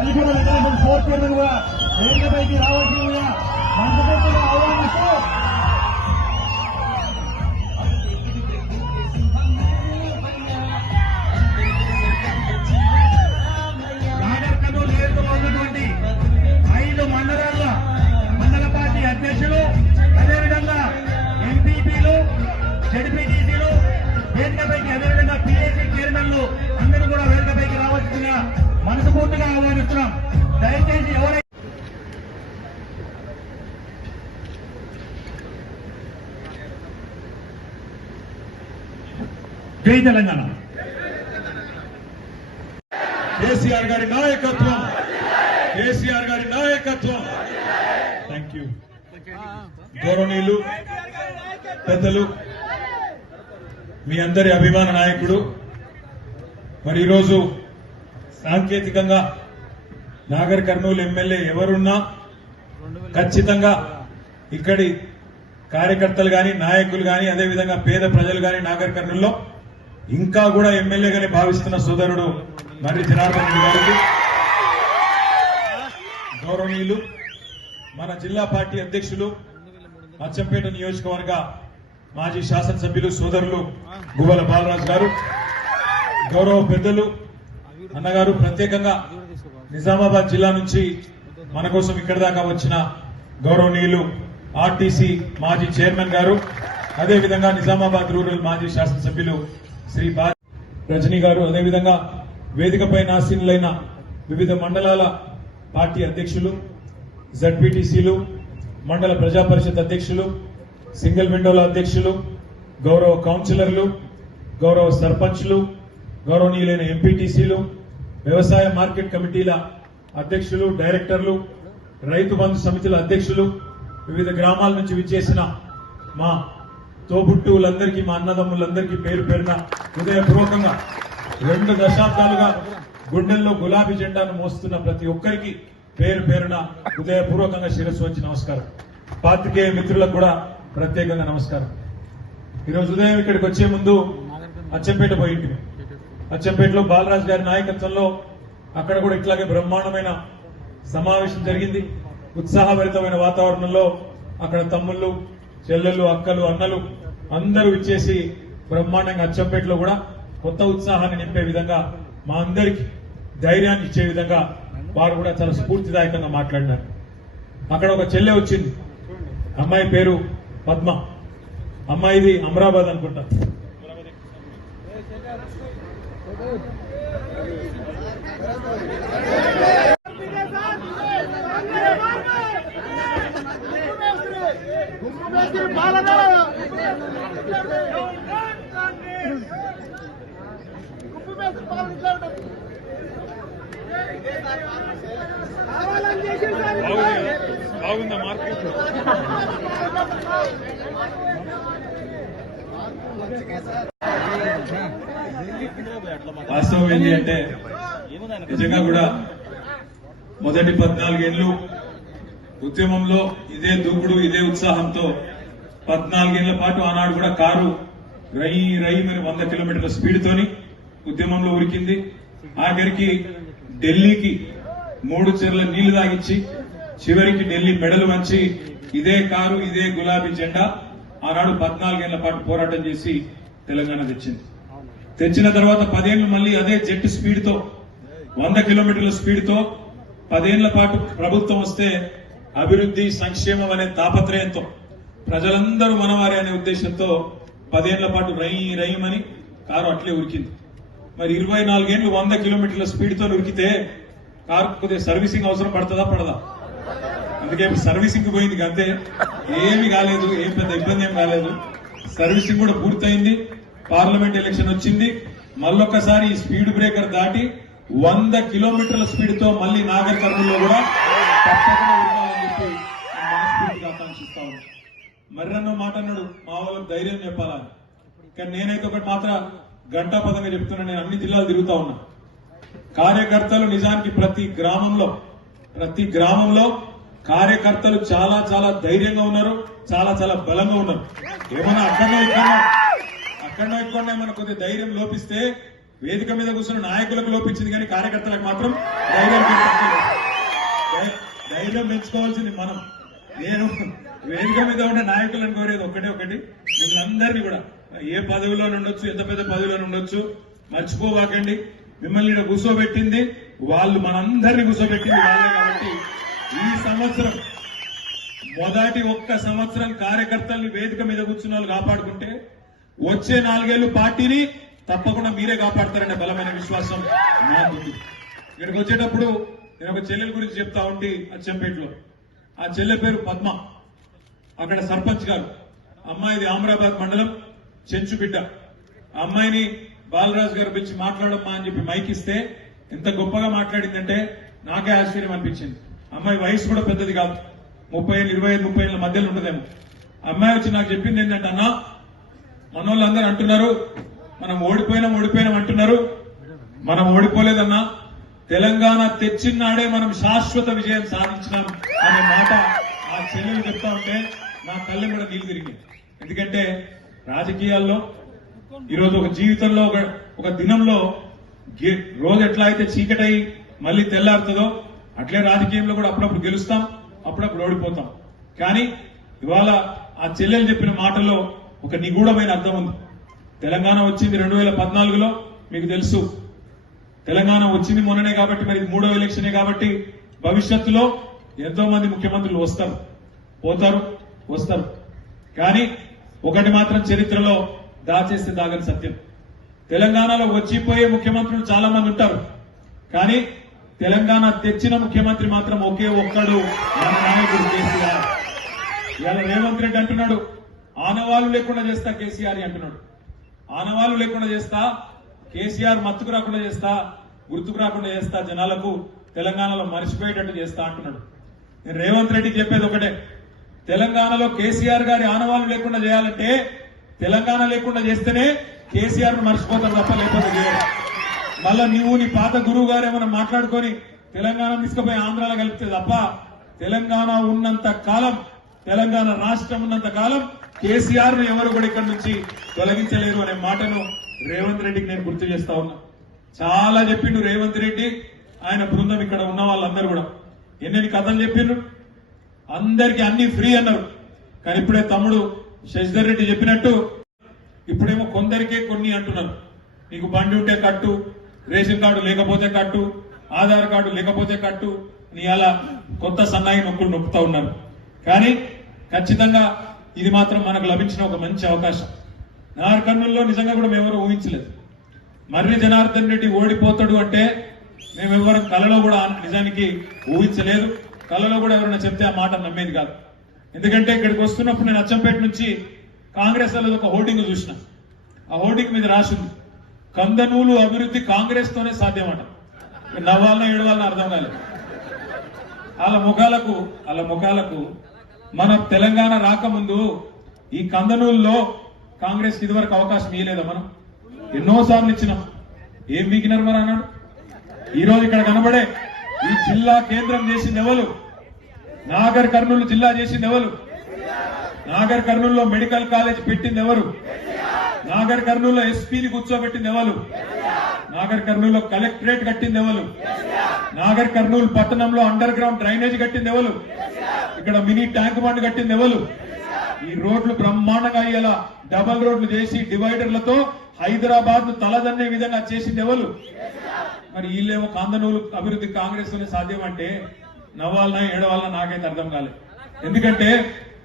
అది కూడా విధానం ఫోర్త్ కూడా వేదికపైకి రావాల్సిందిగా మనస్ఫూర్తిగా ఆహ్వానిస్తూ నాగర్ కర్నూలు నియోజకవర్గంలో ఉన్నటువంటి 5 మండల పార్టీ అధ్యక్షులు, అదేవిధంగా ఎంపీపీలు, జడ్పీటీసీలు వేదికపైకి, అదేవిధంగా పీఏసీ చైర్మన్లు అందరూ కూడా వేదికపైకి రావాల్సిందిగా మనస్ఫూర్తిగా ఆహ్వానిస్తున్నాం. దయచేసి ఎవరైతే జై తెలంగాణ, కేసీఆర్ గారి నాయకత్వం, కేసీఆర్ గారి నాయకత్వం. Thank you. గౌరవనీయులు పెద్దలు, మీ అందరి అభిమాన నాయకుడు. మరి ఈరోజు సాంకేతికంగా నాగర్ కర్నూలు ఎమ్మెల్యే ఎవరున్నా ఖచ్చితంగా ఇక్కడి కార్యకర్తలు గాని, నాయకులు గాని, అదేవిధంగా పేద ప్రజలు గాని నాగర్ కర్నూలులో ఇంకా కూడా ఎమ్మెల్యేగానే భావిస్తున్న సోదరుడు మరి జనార్దన్ రెడ్డి గారికి, గౌరవనీయులు మన జిల్లా పార్టీ అధ్యక్షులు, అచ్చంపేట నియోజకవర్గ మాజీ శాసనసభ్యులు సోదరులు గువ్వల బాలరాజు గారు, గౌరవ పెద్దలు అన్నగారు, ప్రత్యేకంగా నిజామాబాద్ జిల్లా నుంచి మన కోసం ఇక్కడి దాకా వచ్చిన గౌరవనీయులు ఆర్టీసీ మాజీ చైర్మన్ గారు, అదేవిధంగా నిజామాబాద్ రూరల్ మాజీ శాసనసభ్యులు శ్రీ రజనీ గారు, అదేవిధంగా వేదికపై ఆసీనులైన వివిధ మండలాల పార్టీ అధ్యక్షులు, జడ్పీటీసీలు, మండల ప్రజాపరిషత్ అధ్యక్షులు, సింగిల్ విండోల అధ్యక్షులు, గౌరవ కౌన్సిలర్లు, గౌరవ సర్పంచ్లు, గౌరవనీయులైన ఎంపీటీసీలు, వ్యవసాయ మార్కెట్ కమిటీల అధ్యక్షులు, డైరెక్టర్లు, రైతు బంధు సమితుల అధ్యక్షులు, వివిధ గ్రామాల నుంచి విచ్చేసిన మా తోబుట్టువులందరికీ, మా అన్నదమ్ములందరికీ పేరు పేరున హృదయపూర్వకంగా 2 దశాబ్దాలుగా గుండెల్లో గులాబీ జెండాను మోస్తున్న ప్రతి ఒక్కరికి పేరు పేరున హృదయపూర్వకంగా శిరస్సు వచ్చి నమస్కారం. పాత్రికేయ మిత్రులకు కూడా ప్రత్యేకంగా నమస్కారం. ఈరోజు ఉదయం ఇక్కడికి వచ్చే ముందు అచ్చంపేట పోయింటి. అచ్చంపేటలో బాలరాజు గారి నాయకత్వంలో అక్కడ కూడా ఇట్లాగే బ్రహ్మాండమైన సమావేశం జరిగింది. ఉత్సాహభరితమైన వాతావరణంలో అక్కడ తమ్ముళ్ళు, చెల్లెళ్ళు, అక్కలు, అన్నలు అందరూ ఇచ్చేసి బ్రహ్మాండంగా అచ్చంపేటలో కూడా కొత్త ఉత్సాహాన్ని నింపే విధంగా, మా అందరికి ధైర్యాన్ని ఇచ్చే విధంగా వారు కూడా చాలా స్ఫూర్తిదాయకంగా మాట్లాడినారు. అక్కడ ఒక చెల్లె వచ్చింది, అమ్మాయి పేరు పద్మ. అమ్మాయిది అమరాబాద్ అనుకుంటా. బాగుందా మార్కెట్? వాస్తవం ఏంటి అంటే నిజంగా కూడా మొదటి 14 ఏళ్లు ఉద్యమంలో ఇదే దూకుడు, ఇదే ఉత్సాహంతో 14 ఏళ్ల పాటు ఆనాడు కూడా కారు రై మరి 100 కిలోమీటర్ల స్పీడ్ తోని ఉద్యమంలో ఉరికింది. ఆఖరికి ఢిల్లీకి 3 చెర్ల నీళ్లు తాగిచ్చి చివరికి ఢిల్లీ మెడలు వంచి ఇదే కారు, ఇదే గులాబీ జెండా ఆనాడు 14 ఏళ్ల పాటు పోరాటం చేసి తెలంగాణ తెచ్చింది. తెచ్చిన తర్వాత 10 ఏళ్లు మళ్లీ అదే జెట్ స్పీడ్ తో 100 కిలోమీటర్ల స్పీడ్ తో 10 ఏళ్ల పాటు ప్రభుత్వం వస్తే అభివృద్ధి, సంక్షేమం అనే తాపత్రయంతో ప్రజలందరూ మనవారే అనే ఉద్దేశంతో 10 ఏళ్ల పాటు రయ్యమని కారు అట్లే ఉరికింది. మరి 24 ఏళ్లు 100 కిలోమీటర్ల స్పీడ్ తో ఉరికితే కారు కొద్దిగా సర్వీసింగ్ అవసరం పడదా? అందుకే సర్వీసింగ్ పోయింది, అంతే, ఏమి కాలేదు, ఏం పెద్ద ఇబ్బంది ఏం కాలేదు. సర్వీసింగ్ కూడా పూర్తయింది. పార్లమెంట్ ఎలక్షన్ వచ్చింది. మళ్ళొక్కసారి ఈ స్పీడ్ బ్రేకర్ దాటి 100 కిలోమీటర్ల స్పీడ్ తో మళ్లీ నాగర్ కర్నూలులో కూడా తప్పకుండా ఉండాలని చెప్పి మనస్ఫూర్తిగా ఆకాంక్షిస్తా ఉన్నాను. మర్రన్నో మాట అన్నాడు, మా వాళ్ళకి ధైర్యం చెప్పాలని. కానీ నేనైతే ఒకటి మాత్రం గంటాపదంగా చెప్తున్నా, నేను అన్ని జిల్లాలు తిరుగుతా ఉన్నా. కార్యకర్తలు నిజానికి ప్రతి గ్రామంలో కార్యకర్తలు చాలా చాలా ధైర్యంగా ఉన్నారు, చాలా చాలా బలంగా ఉన్నారు. ఏమన్నా అక్కడో ఇక్కడ ఏమన్నా కొద్దిగా ధైర్యం లోపిస్తే వేదిక మీద కూర్చున్న నాయకులకు లోపించింది కానీ కార్యకర్తలకు మాత్రం ధైర్యం పెంచుకోవాల్సింది మనం. నేను వేదిక మీద ఉన్న నాయకులను కోరేది ఒకటి మిమ్మల్ని కూడా ఏ పదవిలో ఉండొచ్చు, ఎంత పెద్ద పదవిలో ఉండొచ్చు, మర్చిపోవాకండి. మిమ్మల్ని ఇక్కడ కూర్చోబెట్టింది వాళ్ళు, మనందరినీ కూర్చోబెట్టింది వాళ్ళే. కాబట్టి ఈ సంవత్సరం మొదటి ఒక్క సంవత్సరం కార్యకర్తల్ని వేదిక మీద కూర్చున్న వాళ్ళు కాపాడుకుంటే వచ్చే 4 ఏళ్లు పార్టీని తప్పకుండా మీరే కాపాడతారనే బలమైన విశ్వాసం నాకుంది. ఇక్కడికి వచ్చేటప్పుడు నేను ఒక చెల్లెల గురించి చెప్తా ఉంటే అచ్చంపేటలో, ఆ చెల్లె పేరు పద్మ. అక్కడ సర్పంచ్ గారు, అమ్మాయిది ఆమ్రాబాద్ మండలం చెంచుబిడ్డ. ఆ అమ్మాయిని బాలరాజు గారు పిలిచి మాట్లాడమ్మా అని చెప్పి మైక్ ఇస్తే ఎంత గొప్పగా మాట్లాడిందంటే నాకే ఆశ్చర్యం అనిపించింది. అమ్మాయి వయసు కూడా పెద్దది కాదు, 30 ఏళ్ళు, 25, 30 ఏళ్ళ మధ్యలో ఉంటుందేమో. అమ్మాయి వచ్చి నాకు చెప్పింది ఏంటంటే, అన్నా మనోళ్ళందరూ అంటున్నారు మనం ఓడిపోయినాం అంటున్నారు, మనం ఓడిపోలేదన్నా, తెలంగాణ తెచ్చినాడే మనం శాశ్వత విజయం సాధించినాం అనే మాట ఆ చెల్లెలు చెప్తా ఉంటే నా కళ్ళెం కూడా నీళ్లు తిరిగింది. ఎందుకంటే రాజకీయాల్లో ఈరోజు ఒక జీవితంలో ఒక దినంలో రోజు ఎట్లా అయితే చీకటై మళ్ళీ తెల్లారుతుందో అట్లే రాజకీయంలో కూడా అప్పుడప్పుడు గెలుస్తాం, అప్పుడప్పుడు ఓడిపోతాం. కానీ ఇవాళ ఆ చెల్లెలు చెప్పిన మాటల్లో ఒక నిగూఢమైన అర్థం ఉంది. తెలంగాణ వచ్చింది 2014లో, మీకు తెలుసు. తెలంగాణ వచ్చింది మొన్ననే కాబట్టి, మరి ఇది 3వ ఎలక్షనే కాబట్టి భవిష్యత్తులో ఎంతో మంది ముఖ్యమంత్రులు వస్తారు. కానీ ఒకటి మాత్రం చరిత్రలో దాచేస్తే దాగని సత్యం, తెలంగాణలో వచ్చిపోయే ముఖ్యమంత్రులు చాలా మంది ఉంటారు, కానీ తెలంగాణ తెచ్చిన ముఖ్యమంత్రి మాత్రం ఒకే ఒక్కడు, మన నాయకుడు కేసీఆర్. ఇవాళ రేవంత్ రెడ్డి అంటున్నాడు ఆనవాళ్లు లేకుండా చేస్తా కేసీఆర్ అంటున్నాడు. ఆనవాళ్లు లేకుండా చేస్తా, కేసీఆర్ మత్తుకు రాకుండా చేస్తా, గుర్తుకు రాకుండా చేస్తా, జనాలకు తెలంగాణలో మరిచిపోయేటట్టు చేస్తా అంటున్నాడు. నేను రేవంత్ రెడ్డికి చెప్పేది ఒకటే, తెలంగాణలో కేసీఆర్ గారి ఆనవాళ్లు లేకుండా చేయాలంటే తెలంగాణ లేకుండా చేస్తేనే కేసీఆర్ ను మర్చిపోతారు తప్ప లేకపోతే చేయరు. మళ్ళా నీవు నీ పాత గురువు గారు ఏమైనా మాట్లాడుకొని తెలంగాణ తీసుకుపోయి ఆంధ్రాలో కలిపితే తప్ప తెలంగాణ ఉన్నంత కాలం, తెలంగాణ రాష్ట్రం ఉన్నంత కాలం కేసీఆర్ ను ఎవరు కూడా ఇక్కడి నుంచి తొలగించలేరు అనే మాటను రేవంత్ రెడ్డికి నేను గుర్తు చేస్తా ఉన్నా. చాలా చెప్పిండు రేవంత్ రెడ్డి, ఆయన బృందం, ఇక్కడ ఉన్న వాళ్ళందరూ కూడా ఎన్నెన్ని కథలు చెప్పిండ్రు. అందరికీ అన్ని ఫ్రీ అన్నారు. కానీ ఇప్పుడే తమ్ముడు శశిధర్ రెడ్డి చెప్పినట్టు ఇప్పుడేమో కొందరికే కొన్ని అంటున్నారు. నీకు బండి ఉంటే కట్టు, రేషన్ కార్డు లేకపోతే కట్టు, ఆధార్ కార్డు లేకపోతే కట్టు, నీ అలా కొత్త సన్నాయి నొక్కులు నొక్కుతా ఉన్నారు. కానీ ఖచ్చితంగా ఇది మాత్రం మనకు లభించిన ఒక మంచి అవకాశం. నార్కర్నూలులో నిజంగా కూడా మేమెవరూ ఊహించలేదు. మర్రి జనార్దన్ రెడ్డి ఓడిపోతాడు అంటే మేమెవరం కలలో కూడా నిజానికి ఊహించలేదు. కలలో కూడా ఎవరైనా చెప్తే ఆ మాట నమ్మేది కాదు. ఎందుకంటే ఇక్కడికి వస్తున్నప్పుడు నేను అచ్చంపేట నుంచి కాంగ్రెస్ వాళ్ళది ఒక హోర్డింగ్ చూసిన. ఆ హోర్డింగ్ మీద రాసింది, కందనూలు అభివృద్ధి కాంగ్రెస్ తోనే సాధ్యమట. నవ్వాలనో ఏడవాలనో అర్థం కాలేదు. వాళ్ళ ముఖాలకు మన తెలంగాణ రాకముందు ఈ కందనూలులో కాంగ్రెస్ ఇదివరకు అవకాశం ఇవ్వలేదా? మనం ఎన్నోసార్లు ఇచ్చినాం. ఏం వీకినారు మరి అన్నాడు. ఈ రోజు ఇక్కడ కనబడే ఈ జిల్లా కేంద్రం చేసింది ఎవరు? నాగర్ కర్నూలు జిల్లా చేసింది ఎవరు? నాగర్ కర్నూలులో మెడికల్ కాలేజ్ పెట్టింది ఎవరు? నాగర్ కర్నూలులో ఎస్పీని కూర్చోబెట్టింది ఎవరు? నాగర్ కర్నూలులో కలెక్టరేట్ కట్టింది ఎవరు? నాగర్ కర్నూలు పట్టణంలో అండర్ గ్రౌండ్ డ్రైనేజ్ కట్టింది ఎవరు? ఇక్కడ మినీ ట్యాంక్ బండ్ కట్టింది ఎవరు? ఈ రోడ్లు బ్రహ్మాండంగా ఇలా డబల్ రోడ్లు చేసి డివైడర్లతో హైదరాబాద్ ను తలదన్నే విధంగా చేసింది ఎవరు? మరి వీళ్ళేమో కందనూలు అభివృద్ధి కాంగ్రెస్ తోనే సాధ్యం అంటే నవ్వాలనా ఏడవాలనా నాకైతే అర్థం కాలేదు. ఎందుకంటే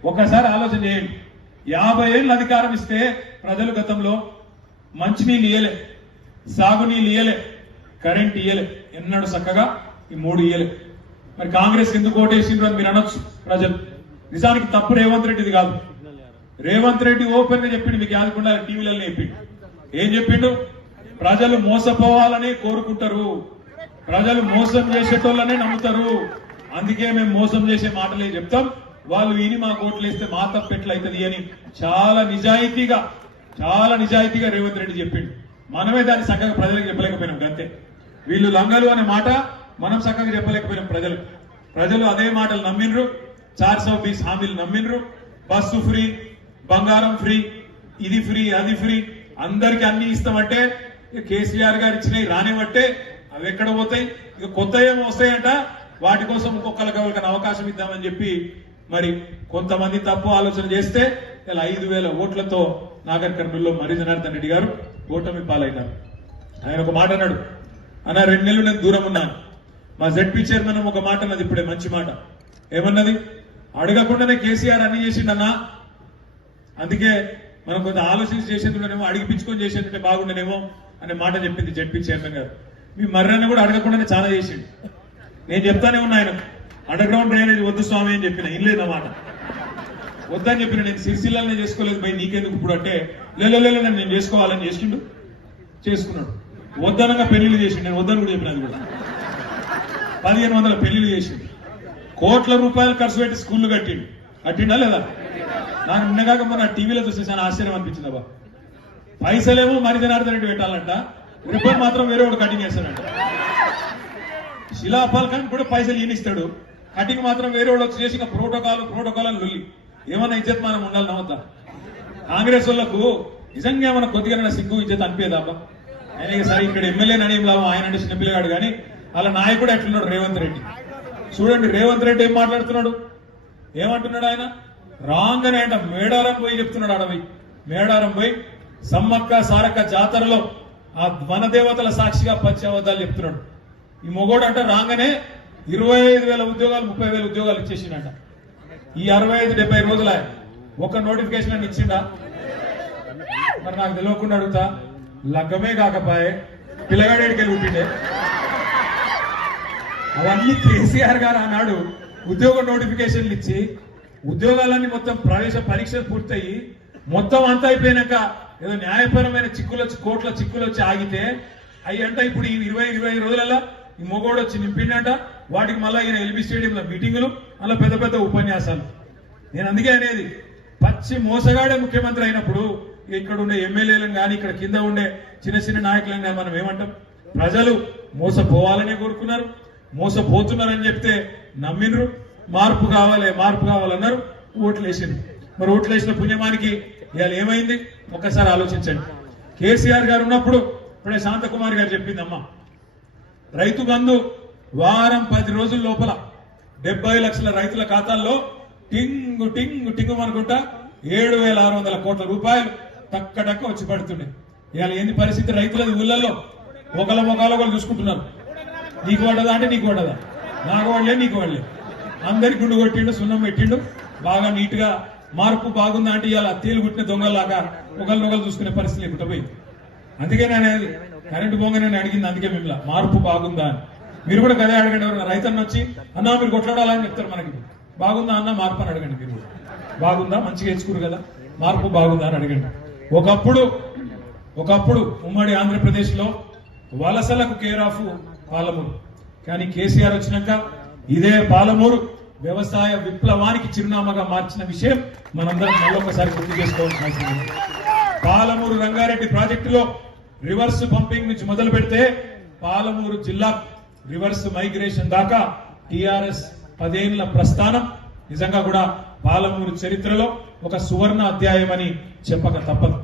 ఒకసారి ఆలోచన చేయండి, 50 ఏళ్ళు అధికారం ఇస్తే ప్రజలు గతంలో మంచినీళ్ళు ఇయ్యలే, సాగునీళ్ళు ఇయ్యలే, కరెంట్ ఇయ్యలే, ఎన్నడూ చక్కగా ఈ 3 ఇయ్యలే. మరి కాంగ్రెస్ ఎందుకు ఓటేసిండ్రు అని మీరు అనొచ్చు ప్రజలు. నిజానికి తప్పు రేవంత్ రెడ్డిది కాదు. రేవంత్ రెడ్డి ఓపెన్ గా చెప్పిండు, మీకు యాదకుండా టీవీలలో చెప్పిండు. ఏం చెప్పిండు? ప్రజలు మోసపోవాలని కోరుకుంటారు, ప్రజలు మోసం చేసేటోళ్ళనే నమ్ముతారు, అందుకే మేము మోసం చేసే మాటలే చెప్తాం, వాళ్ళు విని మా కోట్లు వేస్తే మా తప్పెట్లయితది అని చాలా నిజాయితీగా రేవంత్ రెడ్డి చెప్పిండు. మనమే దాన్ని చక్కగా ప్రజలకు చెప్పలేకపోయినాం. అంతే, వీళ్ళు లంగలు అనే మాట మనం చక్కగా చెప్పలేకపోయినాం. ప్రజలు అదే మాటలు నమ్మిండ్రు. 420 హామీలు నమ్మిండ్రు. బస్సు ఫ్రీ, బంగారం ఫ్రీ, ఇది ఫ్రీ, అది ఫ్రీ, అందరికి అన్ని ఇస్తామంటే ఇక కేసీఆర్ గారు ఇచ్చినవి రానివ్వట్టే అవి ఎక్కడ పోతాయి, ఇక కొత్త ఏమో వస్తాయంట, వాటి కోసం ఒక్కొక్కరికి అవకాశం ఇద్దామని చెప్పి మరి కొంతమంది తప్పు ఆలోచన చేస్తే ఇలా 5,000 ఓట్లతో నాగర్ కర్నూలులో మరి జనార్దన్ రెడ్డి గారు ఓటమి పాలైనారు. ఆయన ఒక మాట అన్నాడు, అన్న 2 నెలలు నేను దూరం ఉన్నాను. మా జెడ్పీ చైర్మన్ ఒక మాట అన్నది ఇప్పుడే, మంచి మాట. ఏమన్నది? అడగకుండానే కేసీఆర్ అన్ని చేసిండన్నా, అందుకే మనం కొంత ఆలోచించి చేసేందులోనేమో అడిగిపించుకొని చేసేందుంటే బాగుండేనేమో అనే మాట చెప్పింది జెడ్పీ చైర్మన్ గారు. మీ మర్రన్న కూడా అడగకుండానే చాలా చేసిండు. నేను చెప్తానే ఉన్నా ఆయన అండర్ గ్రౌండ్ డ్రైనేజ్ వద్దు స్వామి అని చెప్పిన, ఏం లేదన్నమాట. వద్దని చెప్పిన, నేను సిరిసిల్లానే చేసుకోలేదు భయ్, నీకెందుకు ఇప్పుడు అంటే లేదు నేను చేసుకోవాలని చేసిండు, చేసుకున్నాడు. వద్దనగా పెళ్లిళ్ళు చేసిండు, నేను వద్దని కూడా చెప్పిన. అది కూడా 1500 పెళ్లిళ్ళు చేసిండు, కోట్ల రూపాయలు ఖర్చు పెట్టి స్కూళ్లు కట్టిండా లేదా? నాకు నిన్నగాక మొన్న టీవీలో చూస్తే చాలా ఆశ్చర్యం అనిపించింది. అబ్బా, పైసలేమో మరి జనార్దన్ రెడ్డి పెట్టాలంట, రిబ్బన్ మాత్రం వేరే వాడు కటింగ్ చేస్తాడంట. శిలాఫలకానికి కూడా పైసలు ఈయనిస్తాడు, కటింగ్ మాత్రం వేరే వాడు వచ్చి చేసి ప్రోటోకాల్ అని లొల్లి. ఏమన్నా ఇజ్జత్ మనం ఉండాలి నమ్మద్దా? కాంగ్రెస్ వాళ్ళకు నిజంగా ఏమన్నా కొద్దిగా సిగ్గు ఇజ్జత్ అనిపేదాబ్బా? ఆయన సరే ఇక్కడ ఎమ్మెల్యే నడేం లాభం, ఆయన అంటే చిన్నపిల్లగాడు. కానీ అలా నాయకుడు ఎట్లున్నాడు రేవంత్ రెడ్డి. చూడండి రేవంత్ రెడ్డి ఏం మాట్లాడుతున్నాడు, ఏమంటున్నాడు ఆయన? రాంగ్ అని అంట మేడారం పోయి చెప్తున్నాడు. అడవి మేడారం పోయి సమ్మక్క సారక్క జాతరలో ఆ వనదేవతల సాక్షిగా పచ్చబద్దాలు చెప్తున్నాడు. ఈ మొగోడు అంట రాగానే 25,000 ఉద్యోగాలు 30,000 ఉద్యోగాలు ఇచ్చేసిండంట. ఈ 65-70 రోజుల ఒక నోటిఫికేషన్ అని ఇచ్చిండా? మరి నాకు తెలియకుండా అడుగుతా, లగ్గమే కాకపాయే పిల్లగాడేడికి పుట్టిండే. అవన్నీ కేసీఆర్ గారు ఆనాడు ఉద్యోగ నోటిఫికేషన్లు ఇచ్చి ఉద్యోగాలన్నీ మొత్తం ప్రవేశ పరీక్షలు పూర్తయి మొత్తం అంతా అయిపోయినాక ఏదో న్యాయపరమైన చిక్కులు వచ్చి కోట్ల చిక్కులు వచ్చి ఆగితే అవి అంట ఇప్పుడు ఈ 20-25 రోజులలో ఈ మొగోడు వచ్చి నింపిండంట. వాటికి మళ్ళీ ఈయన ఎల్బీ స్టేడియంలో మీటింగులు, అలా పెద్ద పెద్ద ఉపన్యాసాలు. నేను అందుకే అనేది, పచ్చి మోసగాడే ముఖ్యమంత్రి అయినప్పుడు ఇక్కడ ఉండే ఎమ్మెల్యేలను కానీ ఇక్కడ కింద ఉండే చిన్న చిన్న నాయకులను కానీ మనం ఏమంటాం? ప్రజలు మోసపోవాలనే కోరుకున్నారు, మోసపోతున్నారని చెప్తే నమ్మినరు. మార్పు కావాలన్నారు, ఓట్లు వేసిండ్రు. మరి ఓట్లు వేసిన పుణ్యమానికి ఇవాళ ఏమైంది ఒక్కసారి ఆలోచించండి. కేసీఆర్ గారు ఉన్నప్పుడు ఇప్పుడే శాంతకుమార్ గారు చెప్పిందమ్మా, రైతు బంధు వారం 10 రోజుల లోపల 70 లక్షల రైతుల ఖాతాల్లో టింగు అనుకుంటా 7,600 కోట్ల రూపాయలు టక్క వచ్చి పడుతున్నాయి. ఇవాళ ఏంది పరిస్థితి రైతులది? ఊళ్ళల్లో ఒకళ్ళ మొక్కలు ఒకళ్ళు చూసుకుంటున్నారు. నీకు పడ్డదా అంటే నీకు పడ్డదా, నాకు వాళ్ళే నీకు వాళ్ళే, అందరికి గుండు కొట్టిండు, సున్నం పెట్టిండు, బాగా నీట్ గా. మార్పు బాగుందా అంటే ఇవాళ తేలు కుట్టిన దొంగలాగా ఒకళ్ళనొకళ్ళు చూసుకునే పరిస్థితి లేకుండా పోయింది. అందుకే నేను కరెంటు పోగానే నేను అడిగింది, అందుకే మిమ్మల్ని మార్పు బాగుందా అని. మీరు కూడా కదే అడగండి. ఎవరు రైతన్న వచ్చి అన్నా మీరు కొట్లాడాలని చెప్తారు మనకి, బాగుందా అన్న మార్పు అని అడగండి. మీరు బాగుందా, మంచిగా ఎంచుకురు కదా, మార్పు బాగుందా అని అడగండి. ఒకప్పుడు ఉమ్మడి ఆంధ్రప్రదేశ్ లో వలసలకు కేర్ ఆఫ్ పాలమూరు. కానీ కేసీఆర్ వచ్చినాక ఇదే పాలమూరు వ్యవసాయ విప్లవానికి చిరునామాగా మార్చిన విషయం మనందరం మళ్ళొకసారి గుర్తు చేసుకోవాల్సిన అవసరం ఉంది. పాలమూరు రంగారెడ్డి ప్రాజెక్టులో రివర్స్ పంపింగ్ నుంచి మొదలు పెడితే పాలమూరు జిల్లా రివర్స్ మైగ్రేషన్ దాకా టిఆర్ఎస్ 10 ఏళ్ల ప్రస్థానం నిజంగా కూడా పాలమూరు చరిత్రలో ఒక సువర్ణ అధ్యాయం అని చెప్పక తప్పదు.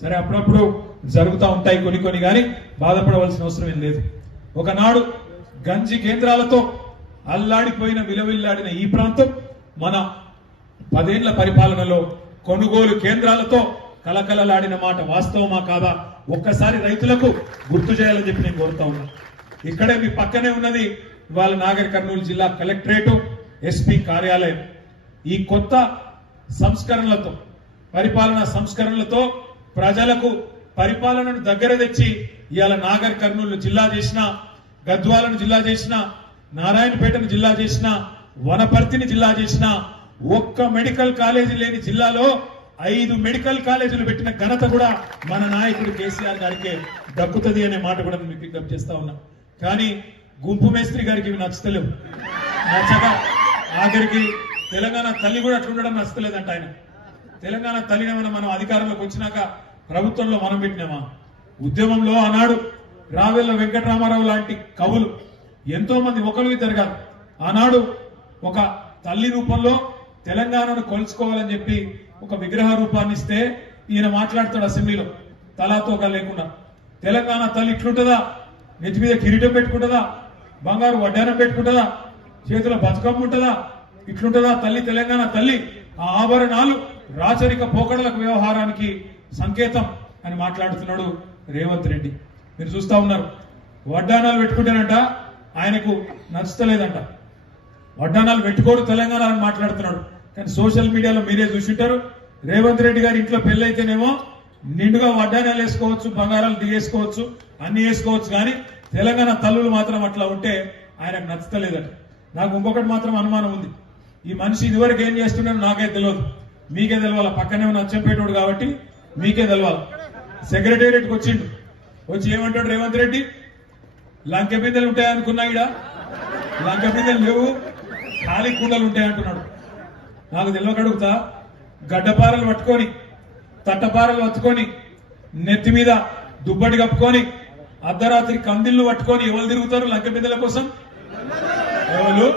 సరే, అప్పుడప్పుడు జరుగుతూ ఉంటాయి కొన్ని కానీ బాధపడవలసిన అవసరం ఏం లేదు. ఒకనాడు గంజి కేంద్రాలతో అల్లాడిపోయిన విలవిల్లాడిన ఈ ప్రాంతం మన 10 ఏళ్ల పరిపాలనలో కొనుగోలు కేంద్రాలతో కలకలలాడిన మాట వాస్తవమా కాదా ఒక్కసారి రైతులకు గుర్తు చేయాలని చెప్పి నేను కోరుతా ఉన్నా. ఇక్కడే మీ పక్కనే ఉన్నది ఇవాళ నాగర్ కర్నూలు జిల్లా కలెక్టరేట్, ఎస్పీ కార్యాలయం. ఈ కొత్త సంస్కరణలతో, పరిపాలనా సంస్కరణలతో ప్రజలకు పరిపాలనను దగ్గర తెచ్చి ఇవాళ నాగర్ కర్నూలు జిల్లా చేసిన, గద్వాలను జిల్లా చేసిన, నారాయణపేటను జిల్లా చేసిన, వనపర్తిని జిల్లా చేసిన, ఒక్క మెడికల్ కాలేజీ లేని జిల్లాలో 5 మెడికల్ కాలేజీలు పెట్టిన ఘనత కూడా మన నాయకుడు కేసీఆర్ గారికే దక్కుతుంది అనే మాట కూడా మీకు విజ్ఞప్తి చేస్తా ఉన్నా. కానీ గుంపు మేస్త్రి గారికి ఇవి నచ్చలేవు. నచ్చగా ఆఖరికి తెలంగాణ తల్లి కూడా అట్లుండడం నచ్చలేదంట. ఆయన తెలంగాణ తల్లినేమన్నా మనం అధికారంలోకి వచ్చినాక ప్రభుత్వంలో మనం పెట్టినామా? ఉద్యమంలో ఆనాడు రావెల్ల వెంకటరామారావు లాంటి కవులు ఎంతో మంది, ఒకరు ఇద్దరు కాదు, ఆనాడు ఒక తల్లి రూపంలో తెలంగాణను కొలుచుకోవాలని చెప్పి ఒక విగ్రహ రూపాన్ని ఇస్తే ఈయన మాట్లాడుతాడు అసెంబ్లీలో తలాతోక లేకుండా. తెలంగాణ తల్లి ఇట్లుంటుందా, నెత్తి మీద కిరీటం పెట్టుకుంటుందా, బంగారు వడ్డానం పెట్టుకుంటుందా, చేతిలో బతుకమ్మ ఉంటుందా, ఇట్లుంటుందా తల్లి తెలంగాణ తల్లి? ఆ ఆభరణాలు రాచరిక పోకడలకు వ్యవహారానికి సంకేతం అని మాట్లాడుతున్నాడు రేవంత్ రెడ్డి. మీరు చూస్తా ఉన్నారు, వడ్డానాలు పెట్టుకుంటేనంట ఆయనకు నచ్చలేదంట. వడ్డానాలు పెట్టుకోడు తెలంగాణ అని మాట్లాడుతున్నాడు. కానీ సోషల్ మీడియాలో మీరే చూసింటారు, రేవంత్ రెడ్డి గారి ఇంట్లో పెళ్లి అయితేనేమో నిండుగా వడ్డానాలు వేసుకోవచ్చు, బంగారాలు దిగేసుకోవచ్చు, అన్ని వేసుకోవచ్చు. కానీ తెలంగాణ తల్లులు మాత్రం అట్లా ఉంటే ఆయనకు నచ్చలేదట. నాకు ఇంకొకటి మాత్రం అనుమానం ఉంది, ఈ మనిషి ఇదివరకు ఏం చేస్తున్నాడో నాకే తెలియదు, మీకే తెలవాలి. పక్కనే ఉన్న అచ్చంపేటోడు కాబట్టి మీకే తెలవాలి. సెక్రటేరియట్కి వచ్చిండు, వచ్చి ఏమంటాడు రేవంత్ రెడ్డి, లంకె బిందెలు ఉంటాయనుకున్నా, ఇడ లంకె బిందెలు లేవు, ఖాళీ కుండలు ఉంటాయంటున్నాడు. నాకు తెలియక అడుగుతా, గడ్డపారలు పట్టుకొని, తట్టపారలు పట్టుకొని, నెత్తి మీద దుప్పటి కప్పుకొని, అర్ధరాత్రి కందిళ్ళు పట్టుకొని ఎవరు తిరుగుతారు లంకె బిందెల కోసం? ఎవరు?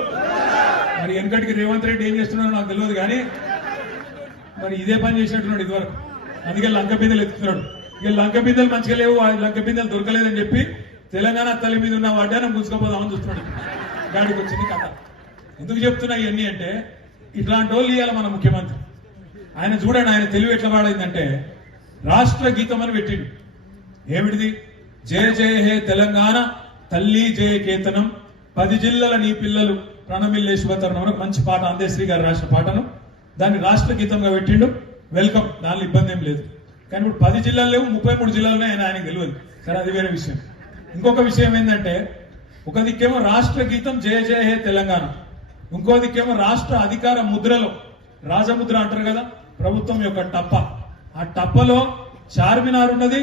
మరి వెనకటికి రేవంత్ రెడ్డి ఏం చేస్తున్నాడో నాకు తెలియదు, కానీ మరి ఇదే పని చేసినట్టున్నాడు ఇదివరకు. అందుకే లంక బిందెలు ఎత్తుతున్నాడు. ఇక లంక బిందెలు మంచిగా లేవు, ఆ లంక బిందెలు దొరకలేదని చెప్పి తెలంగాణ తల్లి మీద ఉన్న వడ్డానం గుంజుకోపోదామని చూస్తున్నాడు. గాడికి వచ్చింది కథ. ఎందుకు చెప్తున్నా ఇవన్నీ అంటే, ఇట్లాంటి వాళ్ళు ఇవ్వాలి మన ముఖ్యమంత్రి. ఆయన చూడండి, ఆయన తెలివి ఎట్లా వాడైందంటే రాష్ట్ర గీతం అని పెట్టిండు. ఏమిటిది? జయ జయ హే తెలంగాణ తల్లి జయ కేతనం, 10 జిల్లాల నీ పిల్లలు ప్రణమిల్లేశ్వతరణం అని మంచి పాట, అందేశ్రీ గారు రాసిన పాటను దాన్ని రాష్ట్ర గీతంగా పెట్టిండు. వెల్కమ్, దానిలో ఇబ్బంది ఏం లేదు. కానీ ఇప్పుడు 10 జిల్లాలు లేవు, 33 జిల్లాలనే ఆయనకు తెలియదు. సరే, అది వేరే విషయం. ఇంకొక విషయం ఏంటంటే, ఒక దిక్కేమో రాష్ట్ర గీతం జయ జయ హే తెలంగాణ, ఇంకో దిక్కేమో రాష్ట్ర అధికార ముద్రలో రాజముద్ర అంటారు కదా, ప్రభుత్వం యొక్క టప్ప. ఆ టప్పలో చార్మినార్ ఉన్నది,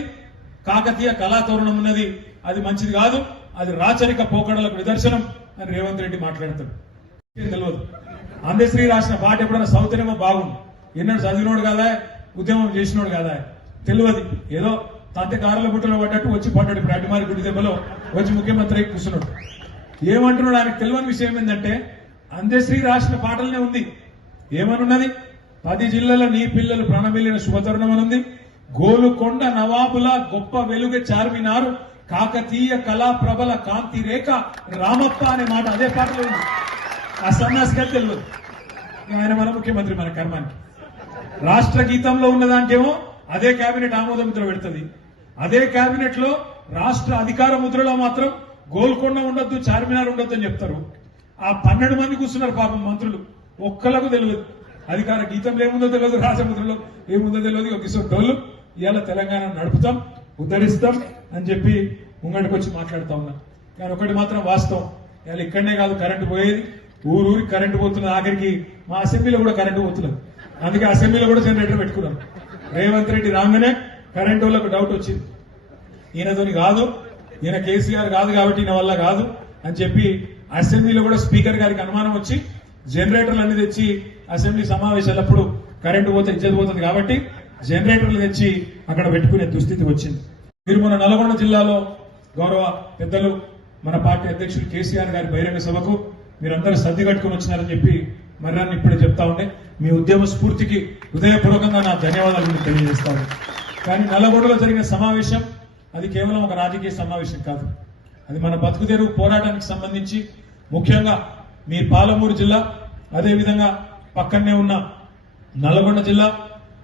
కాకతీయ కళాతోరణం ఉన్నది. అది మంచిది కాదు, అది రాచరిక పోకడలకు నిదర్శనం అని రేవంత్ రెడ్డి మాట్లాడతాడు. తెలియదు. అందశ్రీ రాసిన పాట ఎప్పుడైనా సౌతనేమో బాగుంది, ఎన్నడూ చదివినోడు కాదా, ఉద్యమం చేసినోడు కాదా, తెలియదు. ఏదో తంతే కారుల బుట్టలో పడ్డట్టు వచ్చి పడ్డాడు. ఇప్పుడు అడ్డిమారి గుడి దెబ్బలో వచ్చి ముఖ్యమంత్రి కూర్చున్నాడు. ఏమంటున్నాడు? ఆయనకు తెలియని విషయం ఏంటంటే, అందశ్రీ రాసిన పాటలనే ఉంది. ఏమనున్నది? 10 జిల్లాల నీ పిల్లలు ప్రణమిల్లిన శుభతరుణం అనుంది. గోలుకొండ నవాబుల గొప్ప వెలుగ చార్మినారు, కాకతీయ కళా ప్రబల కాంతి రేఖ రామప్ప అనే మాట అదే పాటలో ఉంది. ఆ సన్యాసిగా తెలియదు. ఆయన మన ముఖ్యమంత్రి, మన కర్మానికి. రాష్ట్ర గీతంలో ఉన్నదానికేమో అదే కేబినెట్ ఆమోద ముద్ర పెడుతుంది. అదే కేబినెట్ లో రాష్ట్ర అధికార ముద్రలో మాత్రం గోల్కొండ ఉండొద్దు, చార్మినార్ ఉండొద్దు అని చెప్తారు. ఆ 12 మంది కూర్చున్నారు పాపం మంత్రులు, ఒక్కలకు తెలియదు. అధికార గీతంలో ఏముందో తెలియదు, రాజముద్రలో ఏముందో తెలియదు. ఒక కిషోర్ డోళ్ళు ఇవాళ తెలంగాణ నడుపుతాం, ఉద్ధరిస్తాం అని చెప్పి ముంగడికి వచ్చి మాట్లాడుతా ఉన్నారు. కానీ ఒకటి మాత్రం వాస్తవం, ఇవాళ ఇక్కడనే కాదు కరెంటు పోయేది, ఊరూరికి కరెంటు పోతున్నది. ఆఖరికి మా అసెంబ్లీలో కూడా కరెంటు పోతున్నది. అందుకే అసెంబ్లీలో కూడా జనరేటర్ పెట్టుకున్నాం. రేవంత్ రెడ్డి రాగానే కరెంటు వాళ్ళకు డౌట్ వచ్చింది, ఈయనతోని కాదు, ఈయన కేసీఆర్ కాదు కాబట్టి ఈయన వల్ల కాదు అని చెప్పి అసెంబ్లీలో కూడా స్పీకర్ గారికి అనుమానం వచ్చి జనరేటర్లు అన్ని తెచ్చి అసెంబ్లీ సమావేశాలప్పుడు కరెంటు పోతే ఇజ్జత్ పోతుంది కాబట్టి జనరేటర్లు తెచ్చి అక్కడ పెట్టుకునే దుస్థితి వచ్చింది. మీరు మన నల్గొండ జిల్లాలో గౌరవ పెద్దలు మన పార్టీ అధ్యక్షులు కేసీఆర్ గారి బహిరంగ సభకు మీరందరూ సర్ది కట్టుకుని వచ్చినారని చెప్పి మర్యాన్ని ఇప్పుడే చెప్తా ఉండే. మీ ఉద్యమ స్ఫూర్తికి హృదయపూర్వకంగా నా ధన్యవాదాలు మీకు తెలియజేస్తాను. కానీ నల్లగొండలో జరిగిన సమావేశం అది కేవలం ఒక రాజకీయ సమావేశం కాదు, అది మన బతుకు తెరువు పోరాటానికి సంబంధించి ముఖ్యంగా మీ పాలమూరు జిల్లా, అదేవిధంగా పక్కనే ఉన్న నల్గొండ జిల్లా,